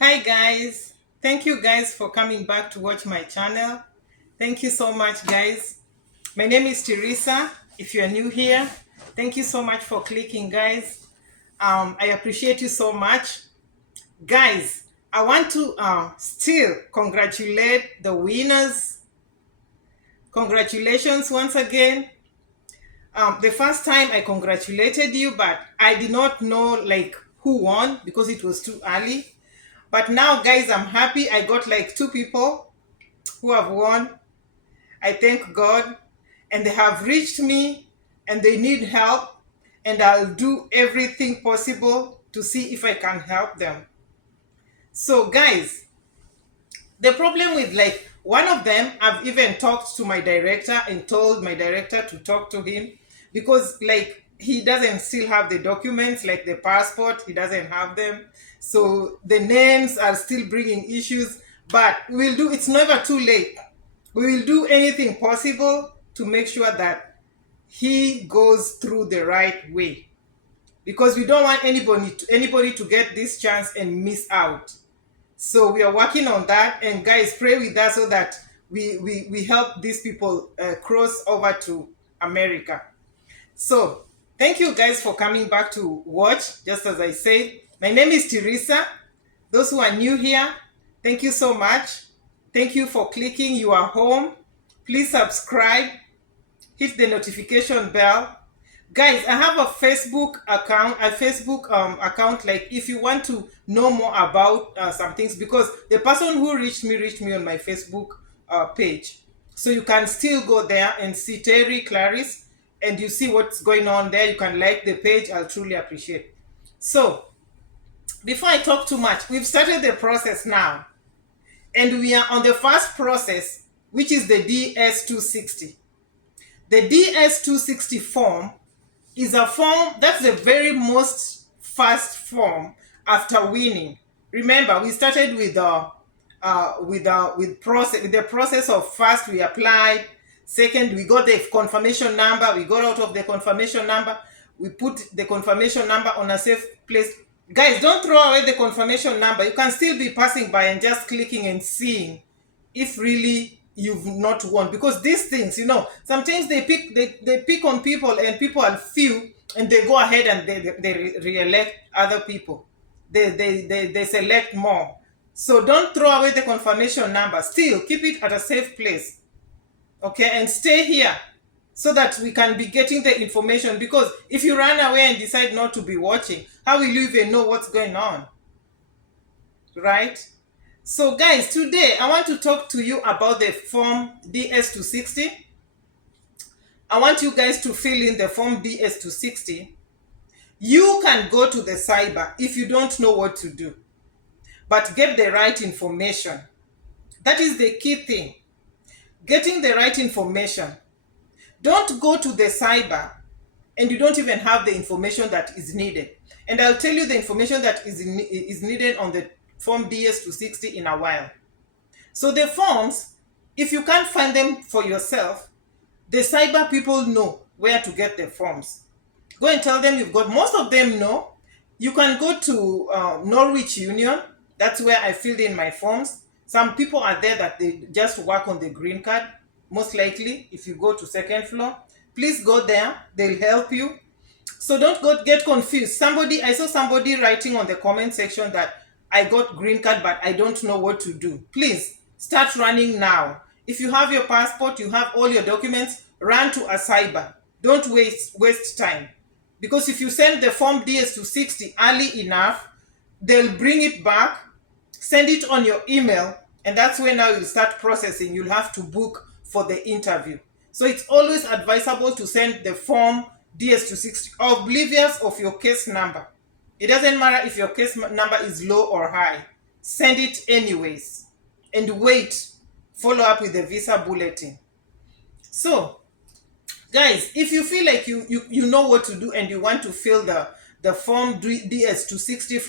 Hi guys, thank you guys for coming back to watch my channel. Thank you so much guys. My name is Teresa. If you're new here, thank you so much for clicking guys. I appreciate you so much. Guys, I want to still congratulate the winners. Congratulations once again. The first time I congratulated you, but I did not know like who won because it was too early. But now, guys, I'm happy. I got like two people who have won. I thank God. And they have reached me and they need help. And I'll do everything possible to see if I can help them. So, guys, the problem with like one of them, I've even talked to my director and told my director to talk to him because like he doesn't still have the documents, like the passport, he doesn't have them. So the names are still bringing issues, but we'll do, it's never too late. We will do anything possible to make sure that he goes through the right way because we don't want anybody to get this chance and miss out. So we are working on that, and guys, pray with us so that we help these people cross over to America. So thank you guys for coming back to watch. Just as I said, my name is Teresa. Those who are new here, thank you so much. Thank you for clicking. You are home. Please subscribe, hit the notification bell. Guys, I have a Facebook account. Like if you want to know more about some things, because the person who reached me on my Facebook page, so you can still go there and see Terry Clarice, and you see what's going on there. You can like the page. I'll truly appreciate. So before I talk too much, we've started the process now, and we are on the first process, which is the DS-260. The DS-260 form is a form that's the very most fast form after winning. Remember, we started with the process of first we applied, second we got the confirmation number, we got out of the confirmation number, we put the confirmation number on a safe place. Guys, don't throw away the confirmation number. You can still be passing by and just clicking and seeing if really you've not won, because these things, sometimes they pick on people, and people are few, and they go ahead and they re-elect other people. They select more. So don't throw away the confirmation number. Still keep it at a safe place, okay, and stay here so that we can be getting the information, because if you run away and decide not to be watching, how will you even know what's going on, right? So guys, today I want to talk to you about the form DS-260. I want you guys to fill in the form DS-260. You can go to the cyber if you don't know what to do, but get the right information. That is the key thing. Getting the right information. Don't go to the cyber and you don't even have the information that is needed. And I'll tell you the information that is needed on the form DS-260 in a while. So the forms, if you can't find them for yourself, the cyber people know where to get the forms. Go and tell them you've got, most of them know. You can go to Norwich Union. That's where I filled in my forms. Some people are there that they just work on the green card. Most likely, if you go to second floor, please go there. They'll help you. So don't get confused. I saw somebody writing on the comment section that I got green card, but I don't know what to do. Please start running now. If you have your passport, you have all your documents, run to a cyber. Don't waste time. Because if you send the form DS-260 early enough, they'll bring it back, send it on your email, and that's when now you'll start processing. You'll have to book for the interview. So it's always advisable to send the form DS-260 oblivious of your case number. It doesn't matter if your case number is low or high. Send it anyways. And wait. Follow up with the visa bulletin. So, guys, if you feel like you know what to do and you want to fill the form DS-260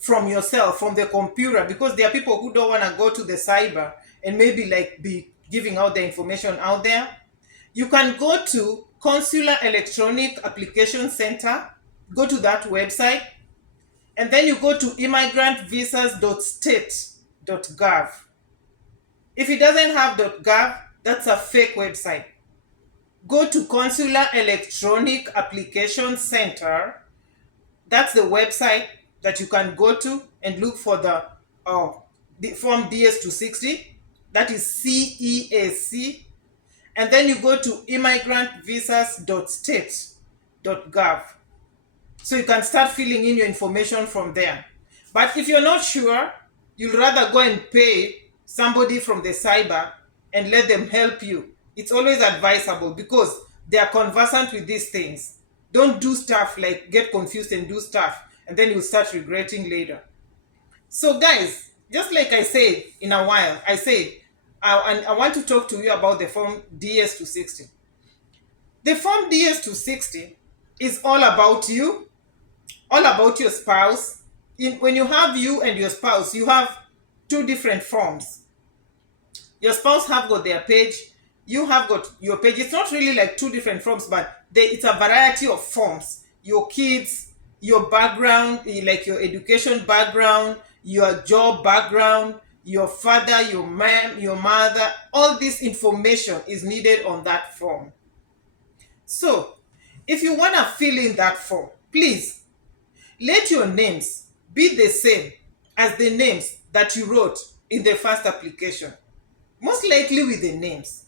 from yourself, from the computer, because there are people who don't want to go to the cyber and maybe like be giving out the information out there, you can go to Consular Electronic Application Center. Go to that website, And then you go to immigrantvisas.state.gov. If it doesn't have .gov, that's a fake website. Go to Consular Electronic Application Center. That's the website that you can go to and look for the form DS-260. That is CEAC. And then you go to immigrantvisas.state.gov. So you can start filling in your information from there. But if you're not sure, you'd rather go and pay somebody from the cyber and let them help you. It's always advisable because they are conversant with these things. Don't do stuff like get confused and do stuff and then you'll start regretting later. So guys, just like I said in a while, I want to talk to you about the form DS-260. The form DS-260 is all about you, all about your spouse. When you have you and your spouse, you have two different forms. Your spouse have got their page, you have got your page. It's not really like two different forms, but it's a variety of forms. Your kids, your background, like your education background, your job background, your father, your mom, your mother, all this information is needed on that form. So, if you want to fill in that form, please let your names be the same as the names that you wrote in the first application. Most likely with the names.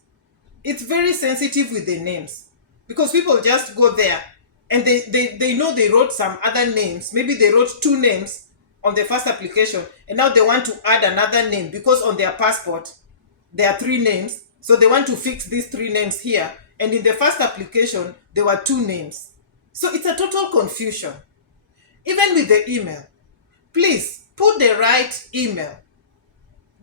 It's very sensitive with the names because people just go there and they know they wrote some other names. Maybe they wrote two names on the first application and now they want to add another name because on their passport there are three names. So they want to fix these three names here. And in the first application, there were two names. So it's a total confusion. Even with the email, please put the right email.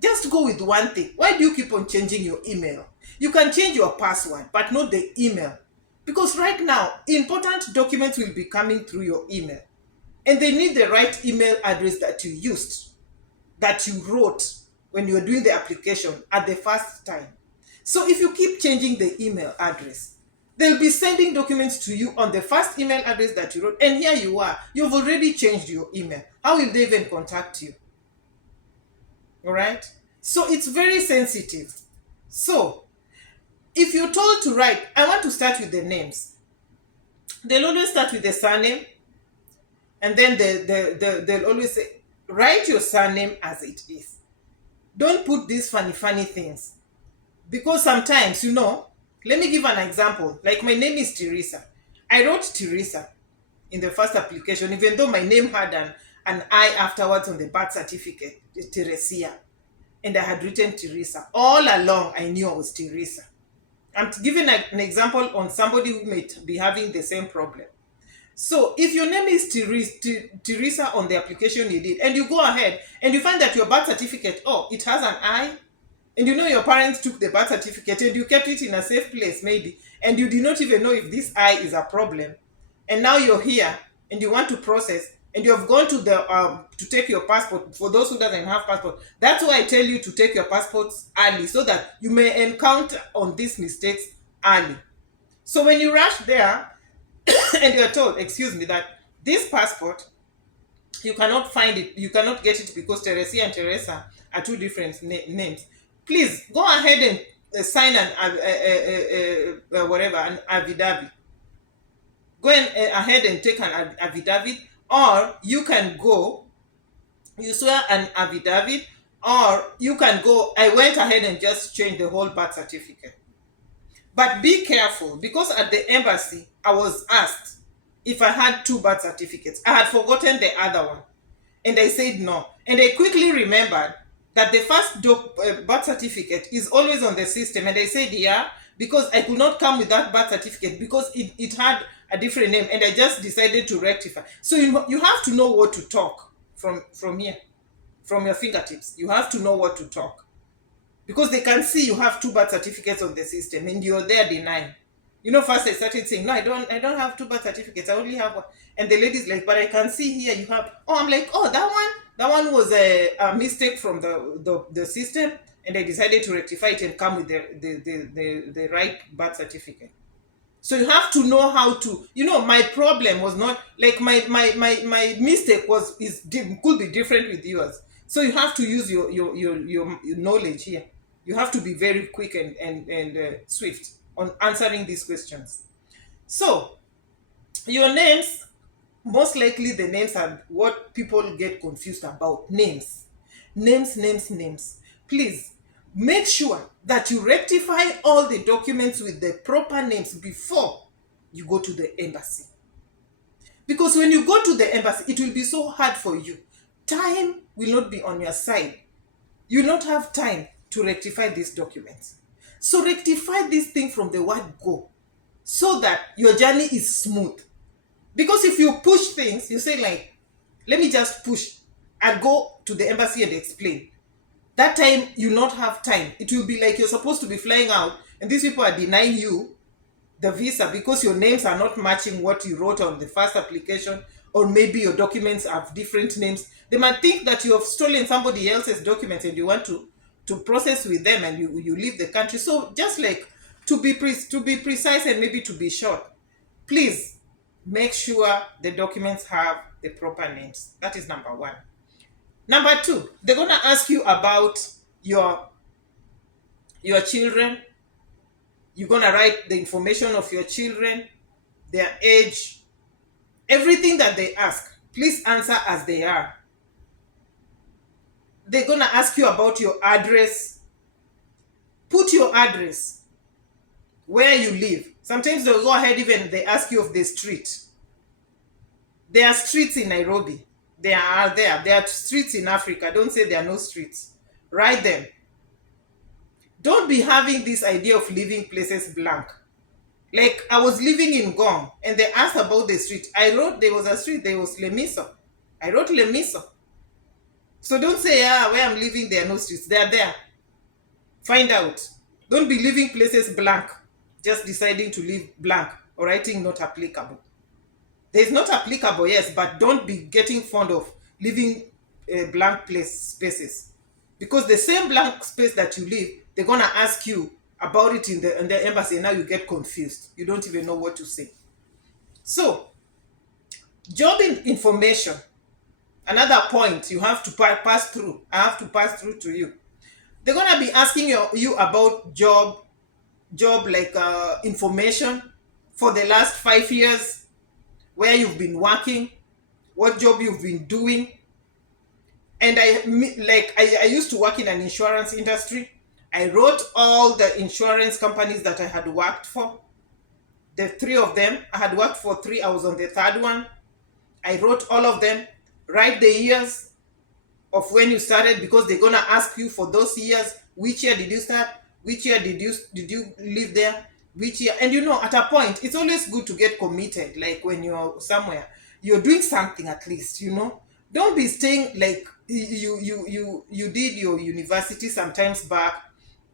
Just go with one thing. Why do you keep on changing your email? You can change your password, but not the email. Because right now, important documents will be coming through your email. And they need the right email address that you used, that you wrote when you were doing the application at the first time. So if you keep changing the email address, they'll be sending documents to you on the first email address that you wrote. And here you are. You've already changed your email. How will they even contact you? All right? So it's very sensitive. So if you're told to write, I want to start with the names. They'll always start with the surname. And then they'll always say, write your surname as it is. Don't put these funny things. Because sometimes, let me give an example. Like my name is Teresa. I wrote Teresa in the first application, even though my name had an I afterwards on the birth certificate, Teresia. And I had written Teresa. All along, I knew I was Teresa. I'm giving an example on somebody who may be having the same problem. So if your name is Teresa on the application you did, and you go ahead and you find that your birth certificate, it has an I, and your parents took the birth certificate and you kept it in a safe place maybe, and you did not even know if this I is a problem, and now you're here and you want to process, and you have gone to the to take your passport. For those who doesn't have passport, that's why I tell you to take your passports early, so that you may encounter on these mistakes early. So when you rush there and you're told, that this passport, you cannot find it, you cannot get it because Teresia and Teresa are two different names, please go ahead and sign an affidavit. Go ahead and take an affidavit, or you can go, you swear an affidavit, or you can go, I went ahead and just changed the whole birth certificate. But be careful, because at the embassy, I was asked if I had two birth certificates. I had forgotten the other one. And I said no. And I quickly remembered that the first birth certificate is always on the system. And I said, yeah, because I could not come with that birth certificate because it had a different name. And I just decided to rectify. So you have to know what to talk from here, from your fingertips. You have to know what to talk. Because they can see you have two birth certificates on the system and you're there denying. First I started saying, no, I don't have two birth certificates. I only have one. And the lady's like, but I can see here you have. I'm like, that one was a mistake from the system. And I decided to rectify it and come with the right birth certificate. So you have to know how to, my problem was not like my mistake could be different with yours. So you have to use your knowledge here. You have to be very quick and swift on answering these questions. So your names, most likely the names are what people get confused about. Names. Please make sure that you rectify all the documents with the proper names before you go to the embassy. Because when you go to the embassy, it will be so hard for you. Time will not be on your side. You will not have time to rectify these documents. So rectify this thing from the word go so that your journey is smooth. Because if you push things, you say like, let me just push and go to the embassy and explain. That time you not have time. It will be like you're supposed to be flying out and these people are denying you the visa because your names are not matching what you wrote on the first application, or maybe your documents have different names. They might think that you have stolen somebody else's documents and you want to process with them, and you leave the country. So just like to be precise and maybe to be short, please make sure the documents have the proper names. That is number one. Number two, they're going to ask you about your children. You're going to write the information of your children, their age, everything that they ask. Please answer as they are. They're going to ask you about your address. Put your address, where you live. Sometimes they'll go ahead, even they ask you of the street. There are streets in Nairobi. There are streets in Africa. Don't say there are no streets. Write them. Don't be having this idea of leaving places blank. Like I was living in Gong and they asked about the street. I wrote there was a street, there was Lemiso. I wrote Lemiso. So don't say, where I'm living there are no streets. They are there. Find out. Don't be leaving places blank. Just deciding to leave blank or writing not applicable. There's not applicable, yes, but don't be getting fond of leaving blank spaces. Because the same blank space that you leave, they're going to ask you about it in the embassy, and now you get confused. You don't even know what to say. So, job information, another point you have to pass through. I have to pass through to you. They're going to be asking you about job like information for the last 5 years, where you've been working, what job you've been doing. And I used to work in an insurance industry. I wrote all the insurance companies that I had worked for. The 3 of them, I had worked for 3. I was on the 3rd one. I wrote all of them. Write the years of when you started, because they're going to ask you for those years. Which year did you start? Which year did you live there? Which year? And at a point, it's always good to get committed. Like when you're somewhere, you're doing something at least, Don't be staying like you did your university sometimes back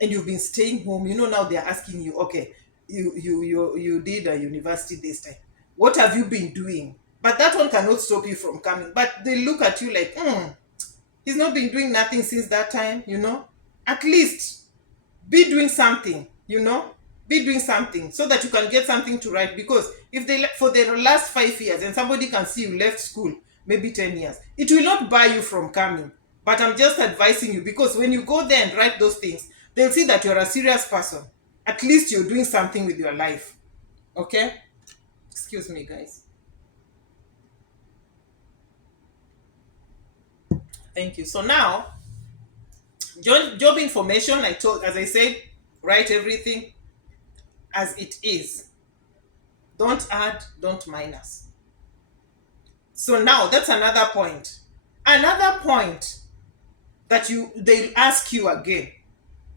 and you've been staying home. Now they're asking you, okay, you did a university this time. What have you been doing? But that one cannot stop you from coming. But they look at you like, he's not been doing nothing since that time, At least be doing something, Be doing something so that you can get something to write. Because if they for the last 5 years and somebody can see you left school, maybe 10 years, it will not buy you from coming. But I'm just advising you, because when you go there and write those things, they'll see that you're a serious person. At least you're doing something with your life. Okay? Excuse me, guys. Thank you. So now, job information, as I said, write everything as it is. Don't add, don't minus. So now that's another point. Another point that they'll ask you again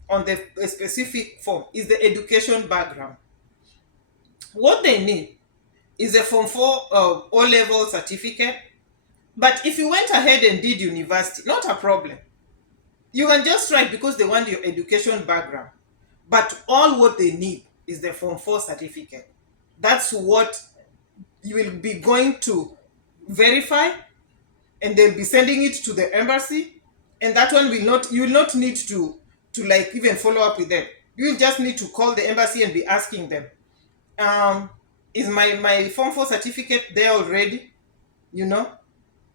on the specific form is the education background. What they need is a Form 4 O-level certificate. But if you went ahead and did university, not a problem. You can just write, because they want your education background. But all what they need is the Form 4 certificate. That's what you will be going to verify, and they'll be sending it to the embassy. And that one you will not need to like even follow up with them. You will just need to call the embassy and be asking them, um, is my Form 4 certificate there already? You know?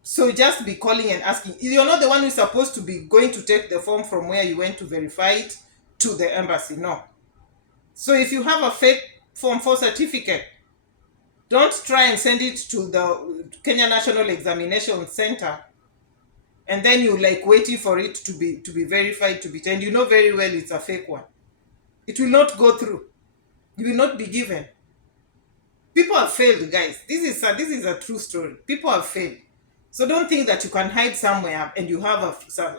So just be calling and asking. You're not the one who's supposed to be going to take the form from where you went to verify it to the embassy. No. So if you have a fake Form 4 certificate, don't try and send it to the Kenya National Examination Center, and then you like waiting for it to be verified, to be, and you know very well it's a fake one. It will not go through. You will not be given. People have failed, guys. This is a true story. People have failed. So don't think that you can hide somewhere and you have a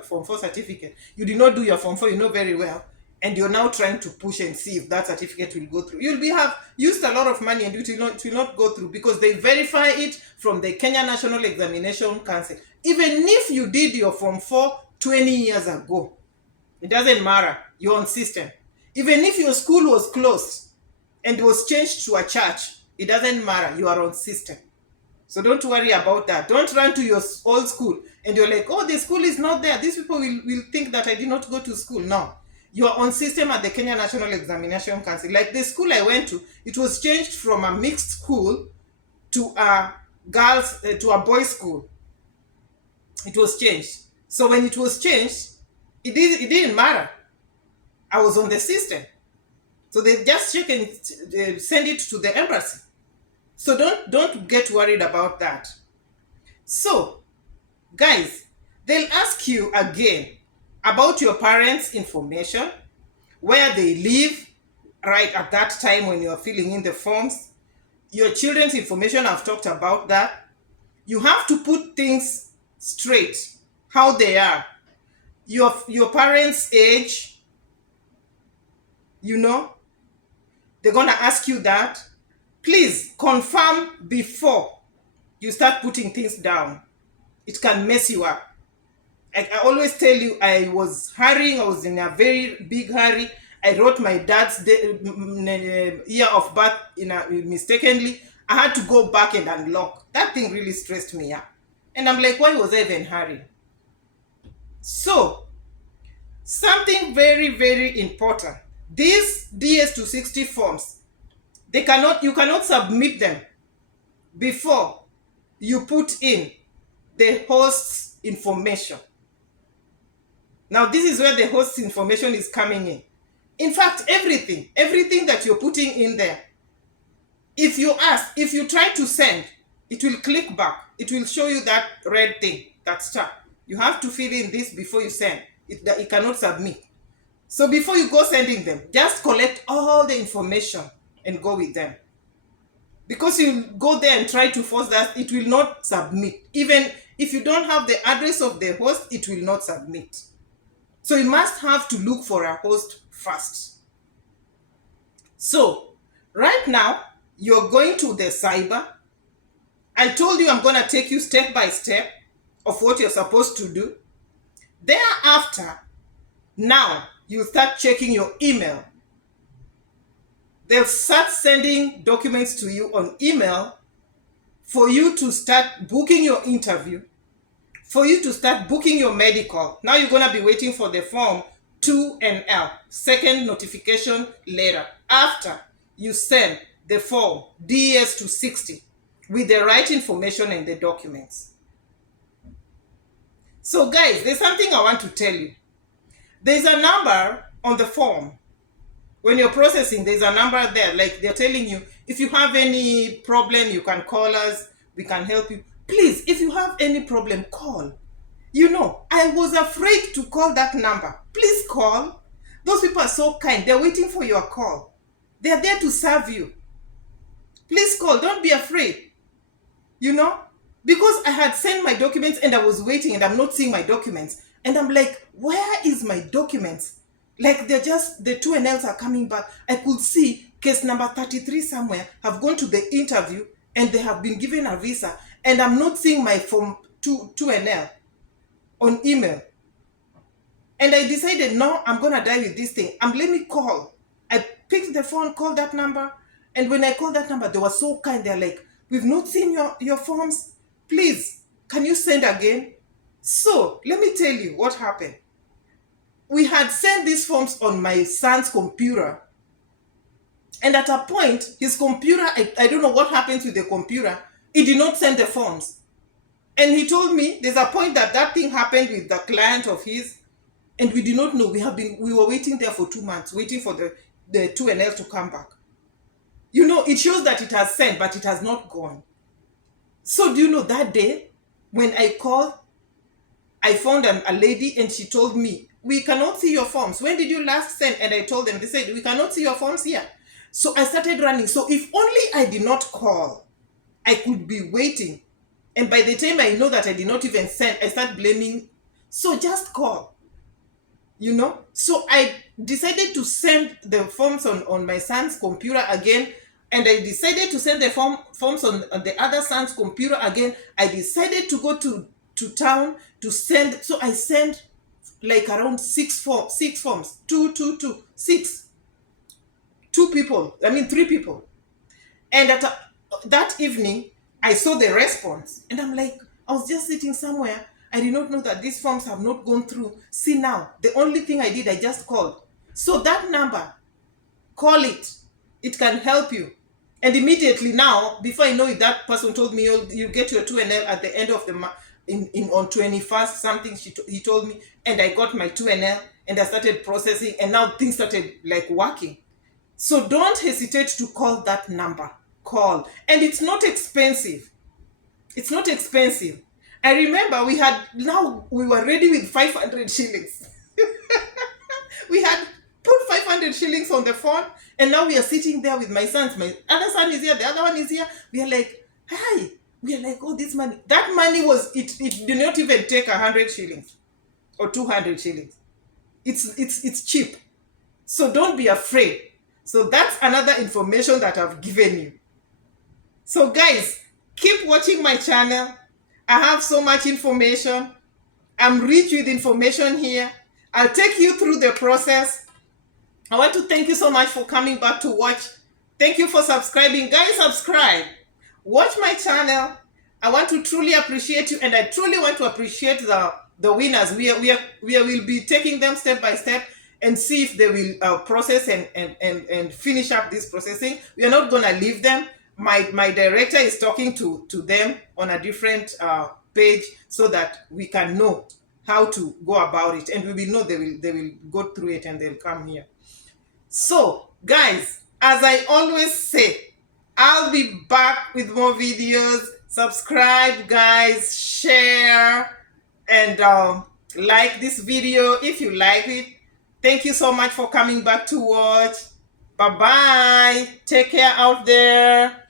Form 4 certificate. You did not do your Form 4, you know very well, and you're now trying to push and see if that certificate will go through. You'll be have used a lot of money and it will not go through because they verify it from the Kenya National Examination Council. Even if you did your Form 4 20 years ago, it doesn't matter. You're on system. Even if your school was closed and was changed to a church, it doesn't matter. You are on system. So don't worry about that. Don't run to your old school and you're like, oh, the school is not there. These people will think that I did not go to school. No. You're on system at the Kenya National Examination Council. Like the school I went to, it was changed from a mixed school to a to a boys' school. It was changed. So when it was changed, it didn't matter. I was on the system. So they just check and send it to the embassy. So don't get worried about that. So, guys, they'll ask you again about your parents' information, where they live right at that time when you're filling in the forms. Your children's information, I've talked about that. You have to put things straight, how they are. Your parents' age, you know, they're going to ask you that. Please confirm before you start putting things down. It can mess you up. I always tell you, I was hurrying. I was in a very big hurry. I wrote my dad's year of birth mistakenly. I had to go back and unlock. That thing really stressed me out. And I'm like, why was I even hurrying? So, something very, very important. These DS-260 forms, you cannot submit them before you put in the host's information. Now, this is where the host's information is coming in. In fact, everything that you're putting in there, if you try to send, it will click back. It will show you that red thing, that star. You have to fill in this before you send. It cannot submit. So before you go sending them, just collect all the information and go with them. Because you go there and try to force that, it will not submit. Even if you don't have the address of the host, it will not submit. So you must have to look for a host first. So right now, you're going to the cyber. I told you I'm going to take you step by step of what you're supposed to do. Thereafter, now you start checking your email. They'll start sending documents to you on email for you to start booking your interview, for you to start booking your medical. Now you're going to be waiting for the form 2NL, second notification letter, after you send the form DS-260 with the right information and the documents. So guys, there's something I want to tell you. There's a number on the form. When you're processing, there's a number there. Like they're telling you, if you have any problem, you can call us. We can help you. Please, if you have any problem, call. You know, I was afraid to call that number. Please call. Those people are so kind. They're waiting for your call. They're there to serve you. Please call. Don't be afraid. You know, because I had sent my documents and I was waiting and I'm not seeing my documents. And I'm like, where is my documents? Like they're just, the 2NLs are coming back. I could see case number 33 somewhere have gone to the interview and they have been given a visa. And I'm not seeing my form 2NL on email. And I decided, no, I'm going to die with this thing. Let me call. I picked the phone, called that number. And when I called that number, they were so kind. They're like, we've not seen your forms. Please, can you send again? So let me tell you what happened. We had sent these forms on my son's computer. And at a point, his computer, I don't know what happens with the computer, it did not send the forms. And he told me there's a point that that thing happened with the client of his, and we did not know. We were waiting there for 2 months, waiting for the 2NL to come back. You know, it shows that it has sent, but it has not gone. So do you know that day when I called, I found a lady and she told me, we cannot see your forms. When did you last send? And I told them, they said, we cannot see your forms here. So I started running. So if only I did not call, I could be waiting. And by the time I know that I did not even send, I start blaming. So just call, you know. So I decided to send the forms on my son's computer again. And I decided to send the forms on the other son's computer again. I decided to go to town to send. So I sent like around six forms, six. Two people, I mean 3 people. And that evening, I saw the response. And I'm like, I was just sitting somewhere. I did not know that these forms have not gone through. See now, the only thing I did, I just called. So that number, call it. It can help you. And immediately now, before I know it, that person told me, you get your 2NL at the end of the month, on 21st, something he told me. And I got my 2NL and I started processing. And now things started like working. So don't hesitate to call that number. Call. And it's not expensive. It's not expensive. I remember we were ready with 500 shillings. We had put 500 shillings on the phone, and now we are sitting there with my sons. My other son is here, the other one is here. We are like, hi. We are like, oh, this money. That money it did not even take 100 shillings or 200 shillings. It's cheap. So don't be afraid. So that's another information that I've given you. So guys, keep watching my channel. I have so much information. I'm rich with information here. I'll take you through the process. I want to thank you so much for coming back to watch. Thank you for subscribing. Guys, subscribe. Watch my channel. I want to truly appreciate you, and I truly want to appreciate the winners. We will be taking them step by step and see if they will process and finish up this processing. We are not going to leave them. My director is talking to them on a different page so that we can know how to go about it, and we will know they will go through it and they'll come here. So guys, as I always say, I'll be back with more videos. Subscribe guys, share, and like this video if you like it. Thank you so much for coming back to watch. Bye bye. Take care out there.